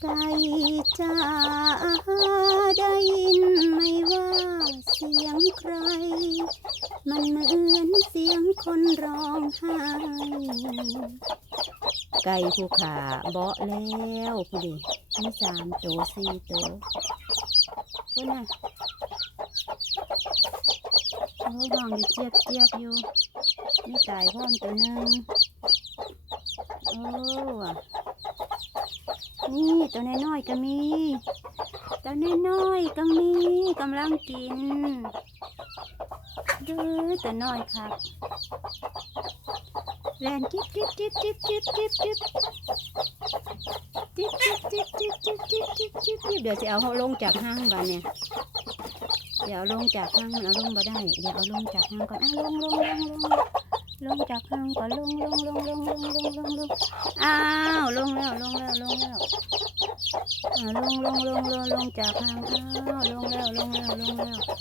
ไก่จ๋าได้ยินไหมว่าเสียงใคร มันเหมือนเสียงคนร้องไห้ไก่ผู้ขาเบาะแล้วผู้ดิมีสามตัวสี่ตัวพูดนะโอ้ยห้องอยู่เจี๊ยบเจี๊ยบอยู่มีไก่พร้อมตัวหนึ่งโอ้ว่ะ นี่ตัวน้อยๆก็มี ตัวน้อยๆก็มีกำลังกินเด้อตัวน้อยครับแลนจิ๊บจิ๊บจิ๊บจิ๊บจิ๊บจิ๊บจิ๊บจิ๊บจิ๊บจิ๊บจิ๊บจิ๊บจิ๊บจิ๊บจิ๊บจิ๊บเดี๋ยวจะเอาเขาลงจากห้างบ้านเนี่ยเดี๋ยวเอาลงจากห้างมันเอาลงมาได้ เดี๋ยวเอาลงจากห้างก่อนอะลงลงลงลง ลงจากห้างก่อนลงลงลงลงลงลงลงลงอ้าวลงแล้วลงแล้วลงแล้วอ่าลงลงลงลงลงจากทางอ้าวลงแล้วลงแล้วลงแล้ว